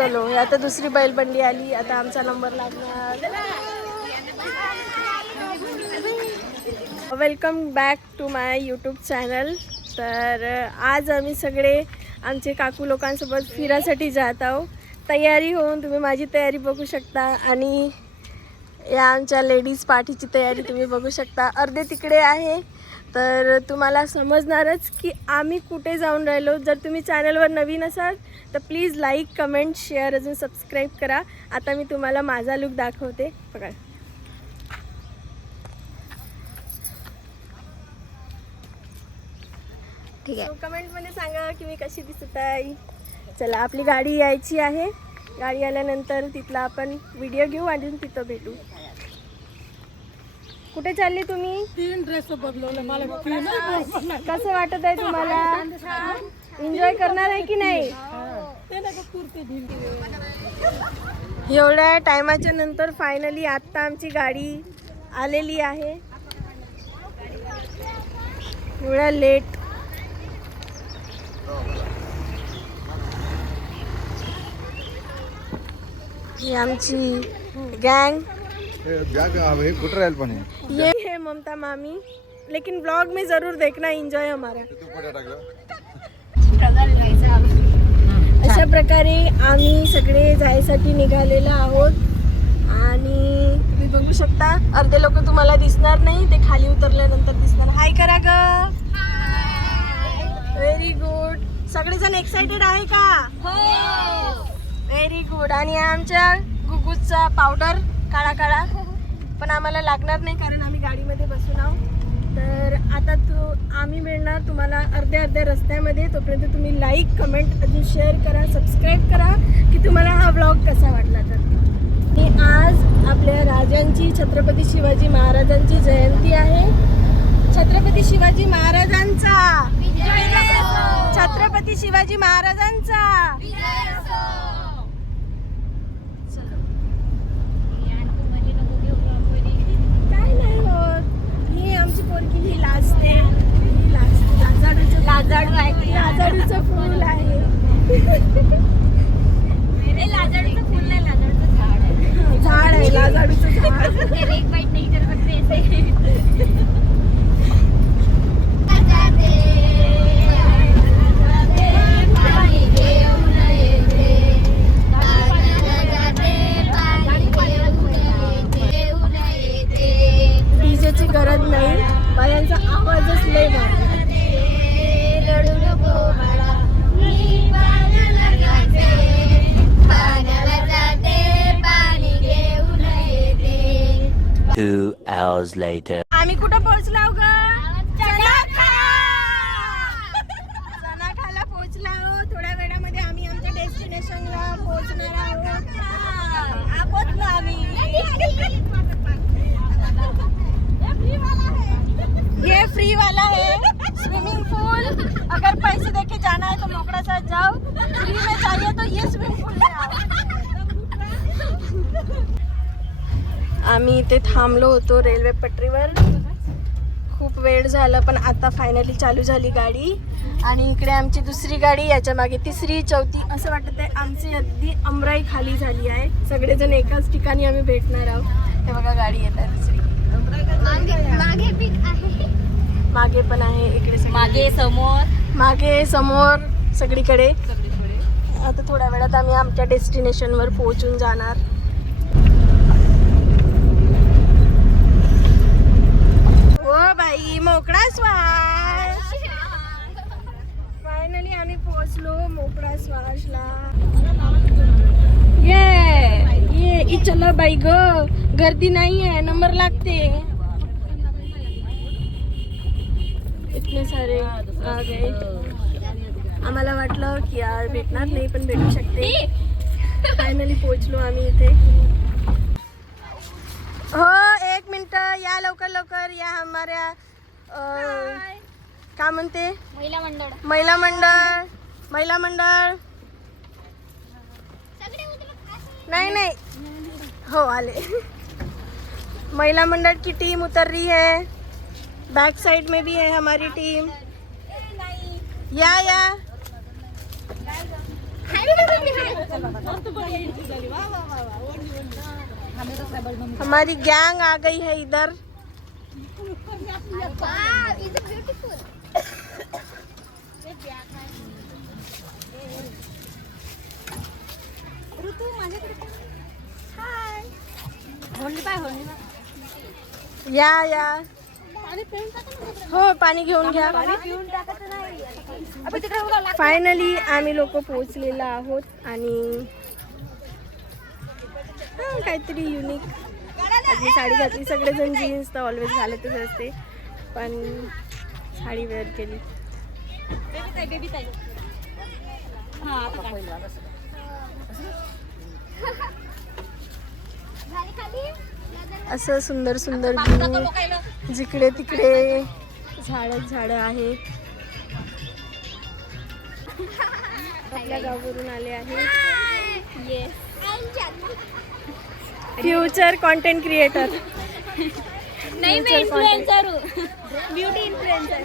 चलो आता दुसरी बैलबंडी आली, आता आमचा नंबर लागणार. Welcome back to my YouTube channel. तर आज आम्ही सगळे आमचे काकू लोकांसोबत फिरासाठी जात आहोत. तयारी होऊन तुम्ही माझी तयारी बघू शकता आणि या आमच्या लेडीज पार्टीची तयारी तुम्ही बघू शकता. अर्धे तिकडे आहे, तर तुम्हाला समजणारच की आम्ही कुठे जाऊन राहिलो. जर तुम्ही चॅनलवर नवीन असाल तर प्लीज लाईक, कमेंट, शेअर, अजून सबस्क्राईब करा. आता मी तुम्हाला माझा लुक दाखवते, बघा. ठीक आहे, कमेंटमध्ये सांगा की मी कशी दिसत आहे. चला, आपली गाडी यायची आहे. गाडी आल्यानंतर तिथला आपण व्हिडिओ घेऊ आणि तिथं भेटू. कुठे चालले तुम्ही? 3 ड्रेस बदलवले मला. कसं वाटत आहे तुम्हाला? एन्जॉय करणार आहे की नाही? एवढ्या टायमाच्या नंतर फायनली आत्ता आमची गाडी आलेली आहे. एवढ्या लेट. ही आमची गैंग. ये है ममता मामी. लेकिन ब्लॉग में जरूर देखना, एंजॉय हमारा. अशा प्रकारे आम्ही सगळे जायसाठी निघालेलो आहोत. आणि तुम्ही बघू शकता अर्धे लोक तुम्हाला दिसणार नाही, ते खाली उतरल्यानंतर दिसणार. हाय करा ग. Very good. सगळेजण एक्साइटेड आहे का? Very good. आणि आमच्या गुगूचा पावडर काळा काळा, पण आम्हाला लागणार नाही कारण आम्ही गाडीमध्ये बसून आहोत. तर आता आम्ही मिळणार तुम्हाला अर्ध्या रस्त्यामध्ये. तोपर्यंत तुम्ही लाईक, कमेंट, अजून शेअर करा, सबस्क्राईब करा की तुम्हाला हा ब्लॉग कसा वाटला. तर आणि आज आपल्या राजांची, छत्रपती शिवाजी महाराजांची जयंती आहे. छत्रपती शिवाजी महाराजांचा, छत्रपती शिवाजी महाराजांचा. काय नाही होत. ही आमची पोरगी ही लाजते. लाजाडूचं फूल आहे. लाजाडूचं फूल नाही, लाजाडूचं झाड आहे. झाड आहे, लाजाडूचं झाड. एक बाईट नहीं कर सकते ऐसे. डीजेची गरज नाही, बायांचा आवाजच लय भारी. Two hours later. आम्ही कुठं पोहोचलो ग? चनाखाला पोहोचलो. थोड्या वेळामध्ये आम्ही आमच्या डेस्टिनेशनला पोहोचणार आहोत. पोहोचलो आम्ही. ये फ्री वाला है स्विमिंग पूल. अगर पैसे देके जाना है तो मोकड़ा साथ जाओ. फ्री में चाहिए तो ये स्विमिंग पूल में आओ. आम्ही इथे थांबलो होतो रेल्वे पटरीवर. खूप वेळ झाला, पण आता फायनली चालू झाली गाडी. आणि इकडे आमची दुसरी गाडी, याच्या मागे तिसरी, चौथी, असं वाटत आहे आमची अगदी अमराई खाली झाली आहे. सगळेजण एकाच ठिकाणी आम्ही भेटणार आहोत. हे बघा गाडी येत आहे दुसरी. मागे पण आहे, इकडे मागे समोर सगळीकडे. आता थोड्या वेळात आम्ही आमच्या डेस्टिनेशनवर पोहोचून जाणार. हो बाई, मोकळा श्वास. फायनली आम्ही पोहोचलो मोकळा श्वासला. ये चला बाई ग, गर्दी नाही आहे, नंबर लागते. इतने सारे आ गए. आम्हाला वाटलं की यार भेटणार नाही, पण भेटू शकते. फायनली पोहोचलो आम्ही इथे. हो, 1 मिनिट या, लवकर या. हमाऱ्या काय म्हणते, महिला मंडळ. नहीं हो आले. महिला मंडल की टीम उतर रही है. बैक साइड में भी है हमारी टीम. या हमारी गैंग आ गई है इधर। या हो पाणी घेऊन घ्या। फायनली आम्ही लोक पोहोचलेलो आहोत आणि काहीतरी युनिक मी साडी घातली। सगळेजण जीन्स तर ऑलवेज घालतच असते पण साडी वेअर केली। असं सुंदर सुंदर व्ह्यू, जिकडे तिकडे झाड आहेत। आपल्या गावावरून आले आहे फ्युचर कंटेंट क्रिएटर। नहीं मैं इन्फ्लुएंसर हूँ, ब्यूटी इन्फ्लुएंसर।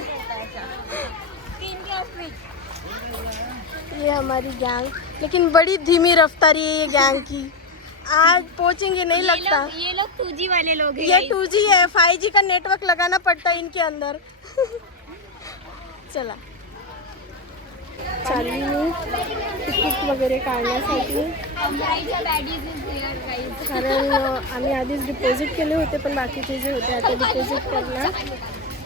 ये हमारी गैंग, लेकिन बड़ी धीमी रफ्तारी है ये गैंग की। आज पहुंचेंगे नहीं लगता। ये लोग 2G वाले लोग हैं। ये 2G है, 5G का नेटवर्क लगाना पड़ता है इनके अंदर। चला चालली मी तिकीट वगैरे काढण्यासाठी, कारण आम्ही आधीच डिपॉझिट केले होते पण बाकीचे जे होते आता डिपॉझिट करणार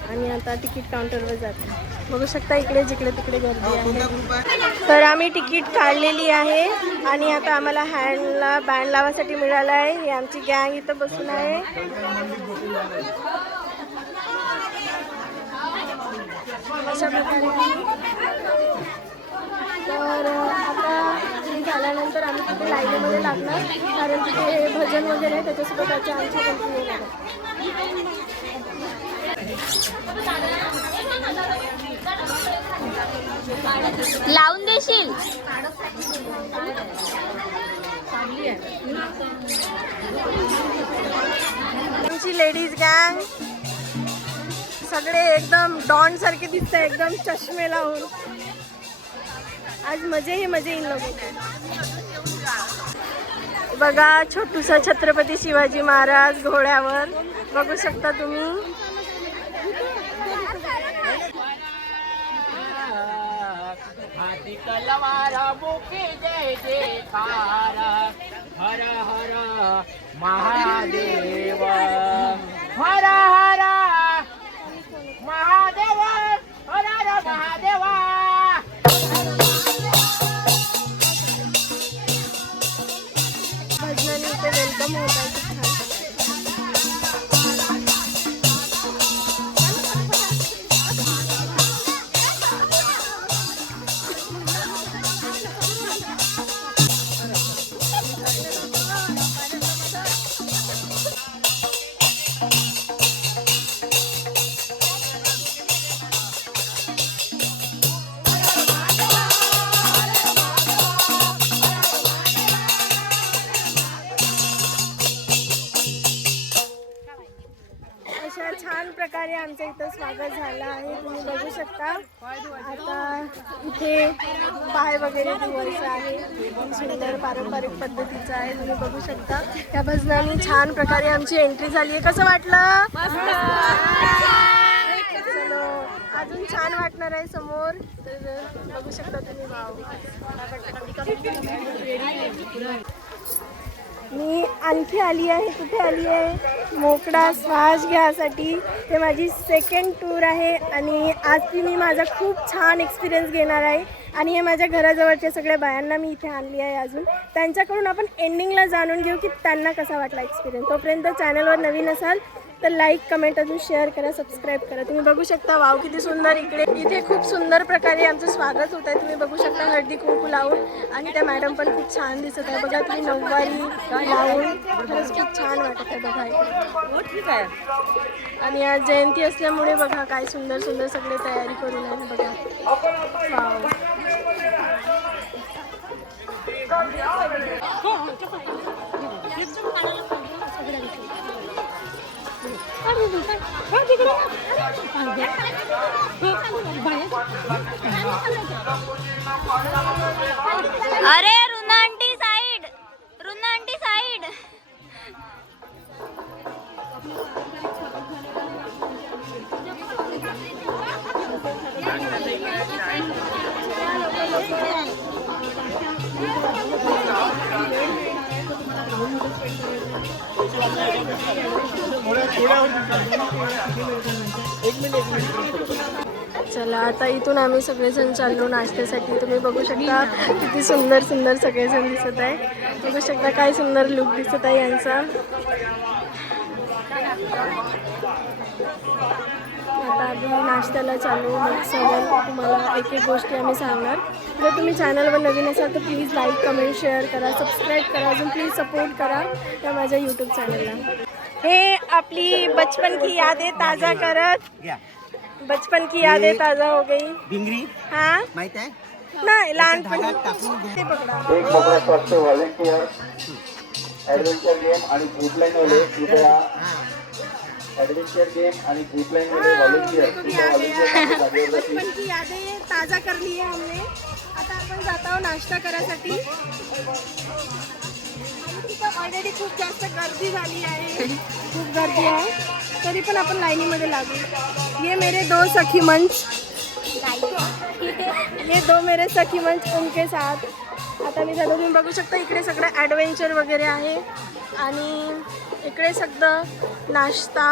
आणि आता तिकीट काउंटरवर जाते। बघू शकता इकडे जिकडे तिकडे गर्दी आहे। तर आम्ही तिकीट काढलेली आहे आणि आता आम्हाला हँडला बँड लावासाठी मिळाला आहे। ही आमची गँग इथं बसून आहे। अशा प्रकारे तर आता हे झाल्यानंतर आम्ही तिथे लाईनीमध्ये लागणार, कारण तिथे भजन वगैरे आहे त्याच्यासोबत आमची कंपनी येणार आहे। लावून देशील? आमची लेडीज गँग सगळे एकदम डॉन सारखे दिसतात, एकदम चष्मे लावून। आज मजे ही मजे इन लोगों के। बघा छोटूसा छत्रपती शिवाजी महाराज घोड्यावर, बघू शकता तुम्ही। हाथी तलवार मुखी जय जयकार, हर हर महादेव, हर हर महादेव, हर हर महादेवा। भजनाने इथे वेलकम होत आहे। अशा छान प्रकारे आमचं इथं स्वागत झालं आहे। तुम्ही बघू शकता आता इथे पाय वगैरे धुवायचं आहे, एकदम सुंदर पारंपरिक पद्धतीचं आहे। तुम्ही बघू शकता त्या भजनाने छान प्रकारे आमची एंट्री झाली आहे। कसं वाटलं? चलो अजून छान वाटणार आहे समोर, तर बघू शकता तुम्ही। मी आणखी आली आहे, कुठे आली आहे? मोकळा श्वास घ्यायसाठी। ते माझी सेकंड टूर आहे आणि आज ती मी माझा खूप छान एक्सपिरियन्स घेणार आहे आणि हे माझ्या घराजवळच्या सगळ्या बायांना मी इथे आणली आहे। अजून त्यांच्याकडून आपण एंडिंगला जाणून घेऊ की त्यांना कसा वाटला एक्सपिरियन्स। तोपर्यंत चॅनलवर नवीन असाल तर लाईक कमेंट अजून शेअर करा, सबस्क्राईब करा। तुम्ही बघू शकता वाव किती सुंदर इथे खूप सुंदर प्रकारे आमचं स्वागत होत आहे। तुम्ही बघू शकता हळदी कुंकू लावून आणि त्या मॅडम पण खूप छान दिसत आहे। बघा तुम्ही नऊवारी लावून, खरंच खूप छान वाटत आहे बघा इकडे। ठीक आहे। आणि आज जयंती असल्यामुळे बघा काय सुंदर सुंदर सगळे तयारी करून आहे बघा। वाव अरे रुना आंटी साइड, रुना आंटी साइड. चला आता इथून आम्ही सगळेजण चाललो नाश्त्यासाठी. तुम्ही बघू शकता किती सुंदर सुंदर सगळेजण दिसत आहे. बघू शकता काय सुंदर लुक दिसत आहे यांचा. आता आम्ही नाश्त्याला चालू. मग सगळं तुम्हाला एक एक गोष्टी आम्ही सांगणार. जर तुम्ही चॅनलवर नवीन असाल तर प्लीज लाईक कमेंट शेअर करा, सबस्क्राईब करा, अजून प्लीज सपोर्ट करा त्या माझ्या यूट्यूब चॅनलला. हे आपली बचपन की यादें ताज़ा करत. बचपन की यादें ताज़ा हो गई. भिंगरी हाँ माहित आहे नाही लहानपणी ते पकडा. एक मोकळा स्वास्थ्य व्हॉलेंटियर ॲडव्हेंचर गेम आणि ग्रुपलाईन वाले कृपया ॲडव्हेंचर गेम आणि ग्रुपलाईन वाले व्हॉलेंटियर कृपया व्हॉलेंटियर जागेवर बसतील. बचपन की यादें ताज़ा कर ली है हमने. आता आपण जात आहोत नाश्ता करायसाठी. ऑलरेडी खूप जास्त गर्दी झाली आहे, खूप गर्दी आहे, तरी पण आपण लाईनीमध्ये लागू. ये मेरे दो सखी मंच, ये दो मेरे सखी मंच उनके साथ. आता मी झालो. तुम्ही बघू शकता इकडे सगळं ॲडव्हेंचर वगैरे आहे आणि इकडे सगळं नाश्ता.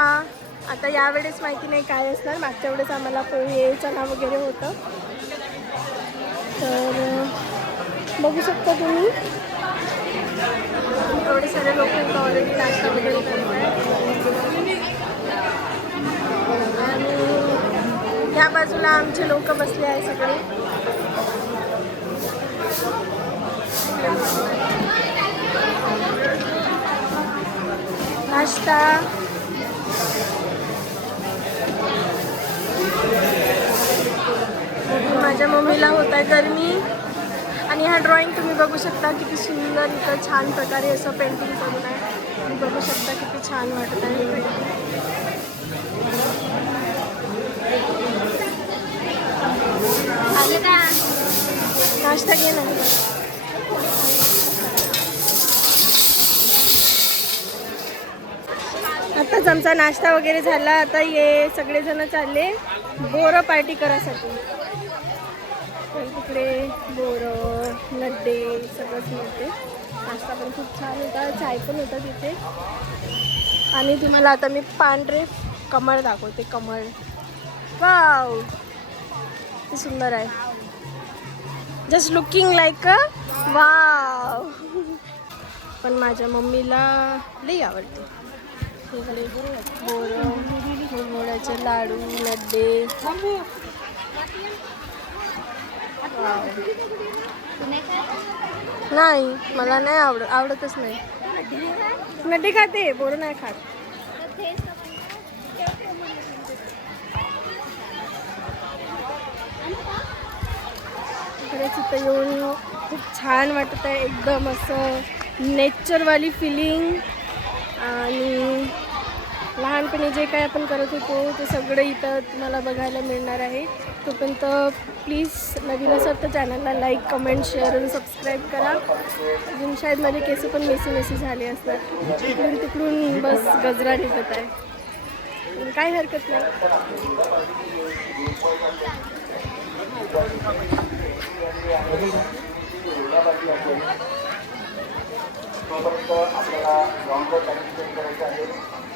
आता यावेळेस माहिती नाही काय असणार. मागच्या वेळेस आम्हाला पोहे चणा वगैरे होतं. तर बघू शकता तुम्ही एवढे सारे लोक ऑलरेडी नाश्ता वगैरे करत आहेत. आणि त्या बाजूला आमचे लोक बसले आहे सगळे. नाश्ता माझ्या मम्मीला होत आहे गरमी. आणि हा ड्रॉइंग तुम्ही बघू शकता किती सुंदर इथं छान प्रकारे असं पेंटिंग करून आहे. तुम्ही बघू शकता किती छान वाटत आहे हे पेंटिंग. नाश्ता घे ना. आत्ताच आमचा नाश्ता वगैरे झाला. आता हे सगळेजण चालले बोरं पार्टी करायसाठी. तिकडे बोरं नड्डे सगळंच मिळते. नाश्ता पण खूप छान होता, चाय पण होता तिथे. आणि तुम्हाला आता मी पांढरे कमळ दाखवते. कमळ वाव किती सुंदर आहे. Just looking like a wow. पण माझ्या मम्मीला लई आवडते. इकडे बोरं, मुरमुऱ्याचे लाडू, नड्डे. नाही मला नाही आवडतच नाही. नड्डे खाते, बोरं नाही खात. इकडेच इथं येऊन खूप छान वाटत आहे. एकदम असं नेचरवाली फिलिंग. आणि लहानपणी जे काय आपण करत होतो ते सगळं इथं तुम्हाला बघायला मिळणार आहे. तोपर्यंत प्लीज नवीन असाल तर चॅनलला लाईक कमेंट शेअर आणि सबस्क्राईब करा. अजून शायद माझे केस पण मेसी झाले असतात. इकडून तिकडून बस गजरा निघत आहे. काही हरकत नाही.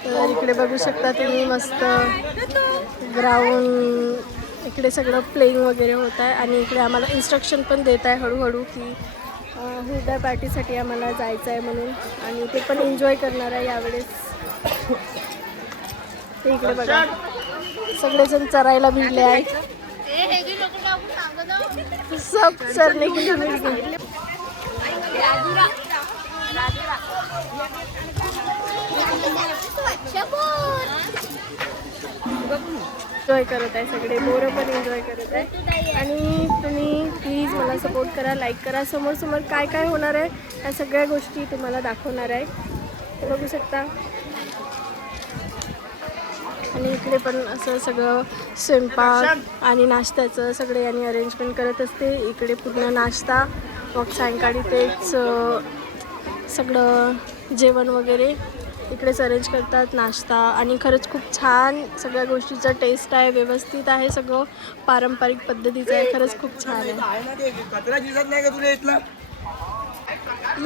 तर इकडे बघू शकता तुम्ही मस्त ग्राउंड. इकडे सगळं प्लेइंग वगैरे होत आहे. आणि इकडे आम्हाला इन्स्ट्रक्शन पण देत आहे हळूहळू की हुरडा पार्टीसाठी आम्हाला जायचं आहे म्हणून. आणि ते पण एन्जॉय करणार आहे यावेळेस. ते इकडे बघा सगळेजण चरायला भिडले आहेत. सब चरणे के लिए मिल गए. एन्जॉय करत आहे सगळे. बोरं पण एन्जॉय करत आहे. आणि तुम्ही प्लीज मला सपोर्ट करा, लाईक करा. समोर काय काय होणार आहे या सगळ्या गोष्टी तुम्हाला दाखवणार आहे. बघू शकता आणि इकडे पण असं सगळं स्वयंपाक आणि नाश्त्याचं सगळे यांनी अरेंजमेंट करत असते. इकडे पूर्ण नाश्ता, मग सायंकाळी तेच सगळं जेवण वगैरे इकडेच अरेंज करतात, नाश्ता. आणि खरंच खूप छान सगळ्या गोष्टीचा टेस्ट आहे, व्यवस्थित आहे, सगळं पारंपरिक पद्धतीचं आहे. खरंच खूप छान आहे. कचरा दिसत नाही का तुला इथला?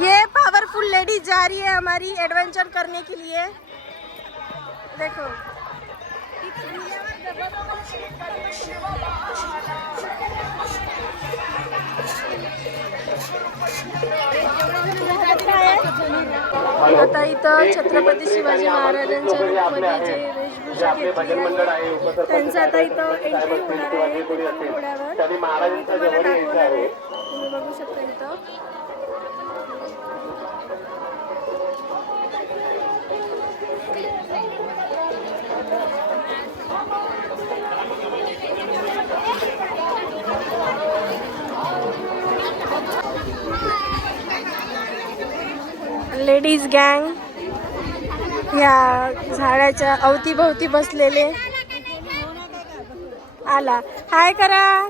ये पावरफुल लेडी जा रही है हमारी एडवेंचर करने के लिए. देखो आता इथं छत्रपती शिवाजी महाराजांच्या रूपमध्ये जे वेशभूषा घेतली आहे त्यांचं आता इथं एंट्री होणार आहे घोड्यावर. तुम्हाला दाखवणार आहे, तुम्ही बघू शकता इथं. लेडीज गँग ह्या झाडाच्या अवतीभोवती बसलेले. आला, हाय करा.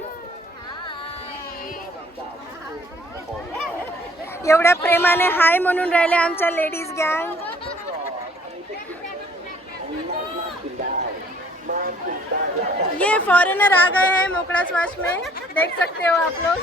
एवढ्या प्रेमाने हाय म्हणून राहिले आमच्या लेडीज गँग. ये फॉरेनर आ गए हैं मोकड़ा स्वाश में, देख सकते हो आप लोग.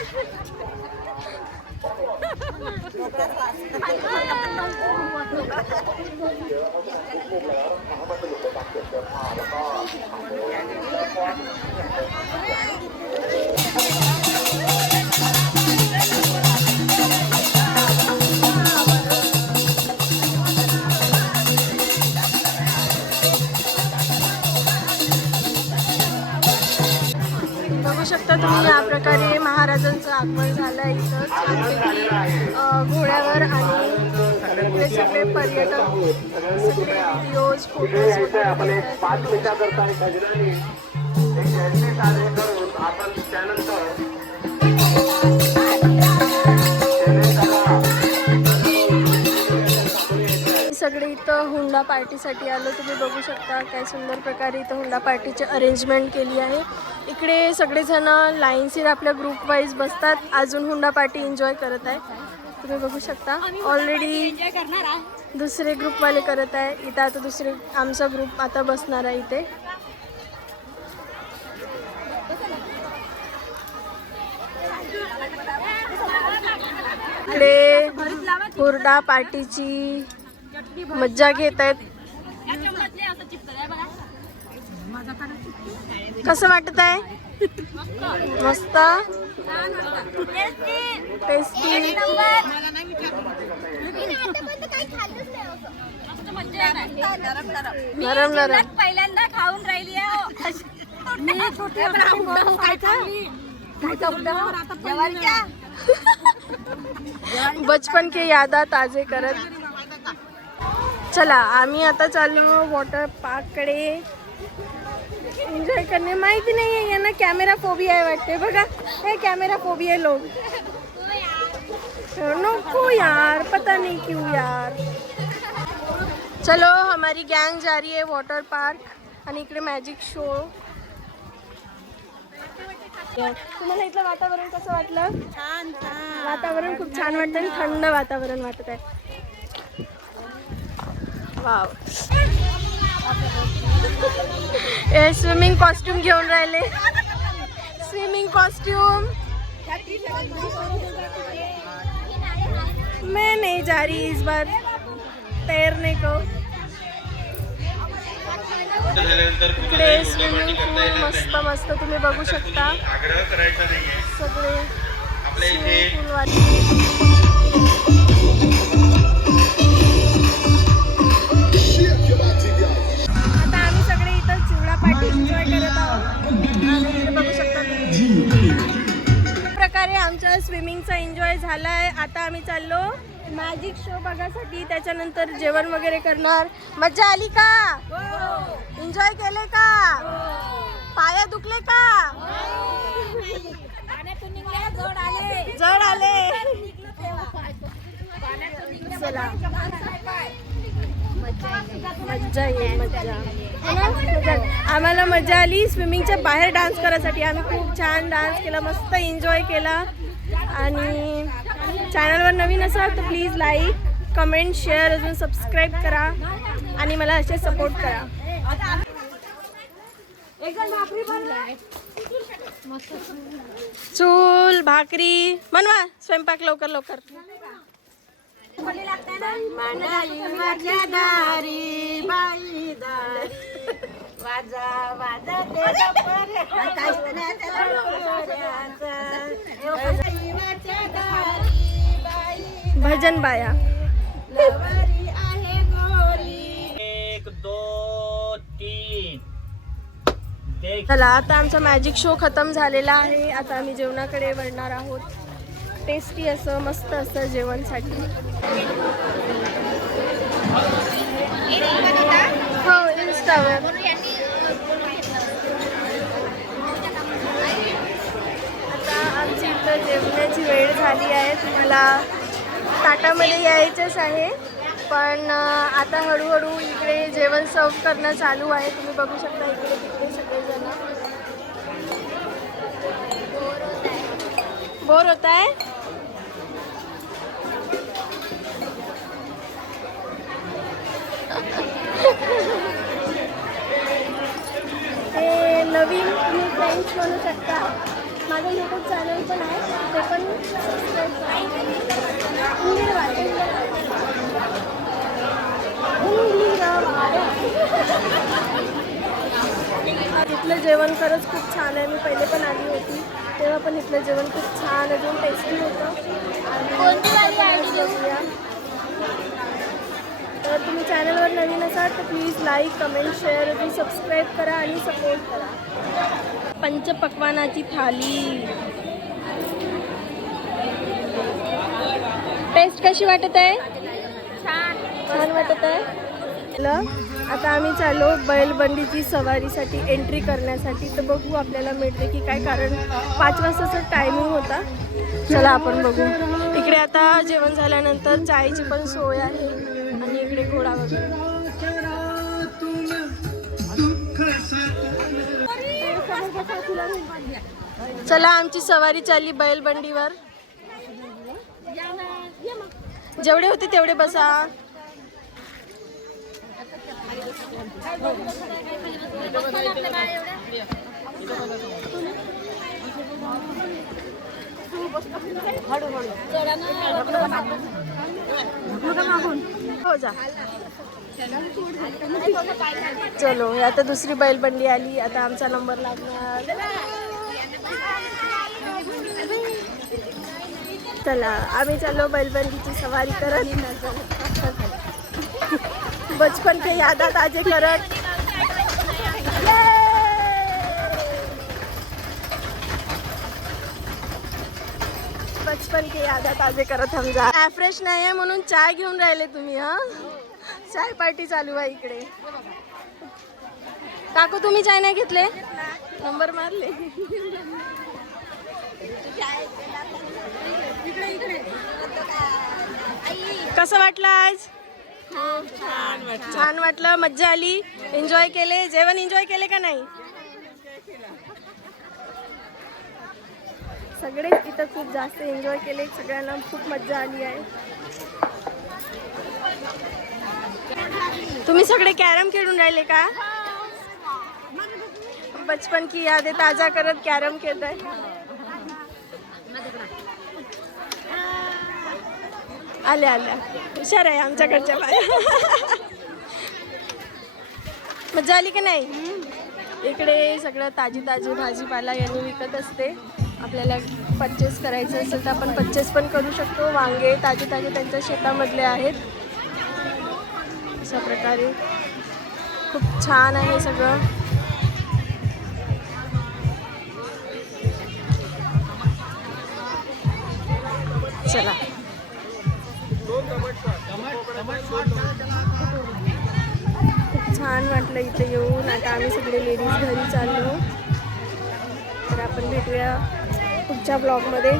बघू शकता तुम्ही या प्रकारे महाराजांचं आगमन झालं इथं छानपैकी घोड्यावर. आणि इकडे सगळे पर्यटक सगळे व्हिडिओज फोटोज वगैरे 5 मिनिटाकरता एक गजराने एक जयंती साजरी करून आपण त्यानंतर सगळे इथं हुंडा पार्टीसाठी आलो. तुम्ही बघू शकता काय सुंदर प्रकारे इथं हुंडा पार्टीची अरेंजमेंट केली आहे. इकडे सगळेजण लाईनशीर आपल्या ग्रुप वाईज बसतात, अजून हुंडा पार्टी एन्जॉय करत आहे. तुम्ही बघू शकता ऑलरेडी दुसरे ग्रुपवाले करत आहे. इथं आता दुसरे आमचा ग्रुप आता बसणार आहे इथे. इकडे हुंडा पार्टीची मज्जा घेत आहेत. कसं वाटत आहे? मस्त, टेस्टी. नरम नरम. पहिल्यांदा खाऊन राहिली बचपन के यादा ताजे करत. चला आम्ही आता चाललो वॉटर पार्क कडे एन्जॉय करणे. माहिती नाही आहे यांना कॅमेरा फोबिया आहे वाटते. बघा हे कॅमेरा फोबिया लोग. नको यार, पता नहीं क्यों यार. चलो हमारी गैंग जा रही है वॉटर पार्क आणि इकडे मॅजिक शो. तुम्हाला इथलं वातावरण कसं वाटलं? छान. वातावरण खूप छान वाटतं आणि थंड वातावरण वाटत आहे. वाव. हे स्विमिंग कॉस्ट्यूम घेऊन राहिले. Swimming costume. मैं नहीं जा रही इस बार तैरने को. इकडे स्विमिंग पूल मस्त मस्त तुम्ही बघू शकता. सगळे स्विमिंग पूल वाले. आता आम्ही सगळे इथं चिवडा पार्टी एन्जॉय करत आहोत. बघू शकता प्रकारे आमच्या स्विमिंगचा एन्जॉय झाला आहे. आता आम्ही चाललो मॅजिक शो बघासाठी, त्याच्यानंतर जेवण वगैरे करणार. मज्जा आली का? एन्जॉय केले का? पाया दुखले का? जड आले. चला मज्जा येईल मज्जा. आम्हाला मजा आली स्विमिंगच्या बाहेर डान्स करायसाठी. आम्ही खूप छान डान्स केला, मस्त एन्जॉय केला. आणि चॅनलवर नवीन असाल तर प्लीज लाईक कमेंट शेअर अजून सबस्क्राईब करा आणि मला असे सपोर्ट करा. चूल भाकरी बनवा, स्वयंपाक लवकर लवकर. भजन बाया. 1 2 3 चला आता आमचा मॅजिक शो खतम झालेला आहे. आता आम्ही जेवणाकडे वळणार आहोत. टेस्टी असं मस्त असं जेवणसाठी. हो इंस्टावर. आता आमची इथं जेवणाची वेळ झाली आहे. तुम्हाला ताटामध्ये यायचंच आहे, पण आता हळूहळू इकडे जेवण सर्व करणं चालू आहे. तुम्ही बघू शकता इकडे तिकडे सगळेजण. बोर होत आहे. हे नवीन तुम्ही फ्रेंड्स म्हणू शकता. माझं यूट्यूब चॅनल पण आहे, ते पण सबस्क्राईब इथलं जेवण खरंच खूप छान आहे. मी पहिले पण आली होती तेव्हा पण इथलं जेवण खूप छान अजून टेस्टी होतं. तर तुम्ही चॅनलवर नवीन असाल तर प्लीज लाईक कमेंट शेअर अजून सबस्क्राईब करा आणि सपोर्ट करा. पंचपक्वानाची थाली. टेस्ट कशी वाटत आहे? छान वाटत आहे. आता आम्ही चाललो बैलबंडीची सवारीसाठी एंट्री करण्यासाठी. तर बघू आपल्याला मिळते की काय, कारण 5 वाजताचा टायमिंग होता. चला आपण बघू. इकडे आता जेवण झाल्यानंतर चायची पण सोय आहे आणि इकडे घोडा वगैरे. चला आमची सवारी चालली बैलबंडीवर. जेवढे होते तेवढे बसा. हो जा. चलो आता दुसरी बैलबंडी आली. आता आमचा नंबर लागणार. चला आम्ही चाललो बैलबंडीची सवारी करत. बचपन के यादा ताजे करत. बचपन के यादा ताजे करत हम जा. फ्रेश नाही आहे म्हणून चाय घेऊन राहिले तुम्ही. हा चाय पार्टी चालू आहे इकडे. काकू तुम्ही चाय नाही घेतले? नंबर मारले. कसं वाटलं आज? छान वाटलं. मज्जा आली. एन्जॉय केले. जेवण एन्जॉय केले का नाही? सगळेच इथं खूप जास्त एन्जॉय केले. सगळ्यांना खूप मज्जा आली आहे. तुम्ही सगळे कॅरम खेळून राहिले का? बचपन की यादें ताजा करत कॅरम खेळत आहे. आल्या आल्या हुशार आहे आमच्याकडच्या बाया. मजा आली का नाही? इकडे सगळं ताजी ताजी भाजीपाला यांनी विकत असते. आपल्याला परचेस करायचं असेल तर आपण परचेस पण करू शकतो. वांगे ताजे ताजे त्यांच्या शेतामधले आहेत. अशा प्रकारे खूप छान आहे सगळं. चला खूप छान वाटलं इथे येऊन. आता आम्ही सगळे लेडीज घरी चाललो. तर आपण भेटूया पुढच्या ब्लॉगमध्ये.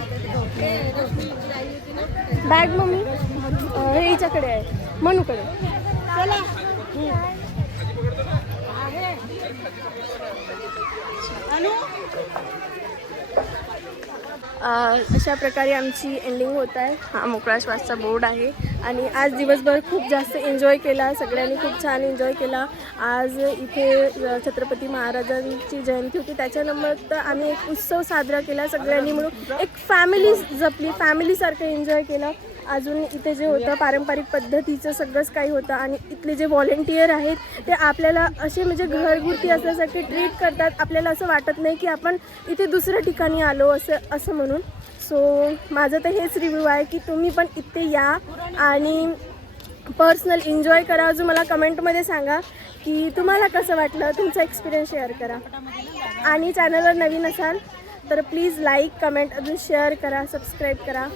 बॅग मम्मी हे हिच्याकडे आहे, मनूकडे. चला अशा प्रकारे आमची एंडिंग होत आहे. हा मोकळा श्वासचा बोर्ड आहे आणि आज दिवसभर खूप जास्त एन्जॉय केला. सगळ्यांनी खूप छान एन्जॉय केला. आज इथे छत्रपती महाराजांची जयंती होती, त्याच्यानंतर आम्ही एक उत्सव साजरा केला. सगळ्यांनी मिळून एक फॅमिली जपली, फॅमिलीसारखं एन्जॉय केलं. अजून इथे जे होतं पारंपरिक पद्धतीचं सगळंच काही होतं आणि इथले जे व्हॉलेंटियर आहेत ते आपल्याला असे म्हणजे घरगुती असल्यासारखे ट्रीट करतात. आपल्याला असं वाटत नाही की आपण इथे दुसऱ्या ठिकाणी आलो असं म्हणून. सो माझं तर हेच रिव्ह्यू आहे की तुम्ही पण इथे या आणि पर्सनल एन्जॉय करा. अजून मला कमेंटमध्ये सांगा की तुम्हाला कसं वाटलं, तुमचा एक्सपिरियन्स शेअर करा. आणि चॅनलवर नवीन असाल तर प्लीज लाईक, कमेंट, अजून शेअर करा, सबस्क्राईब करा.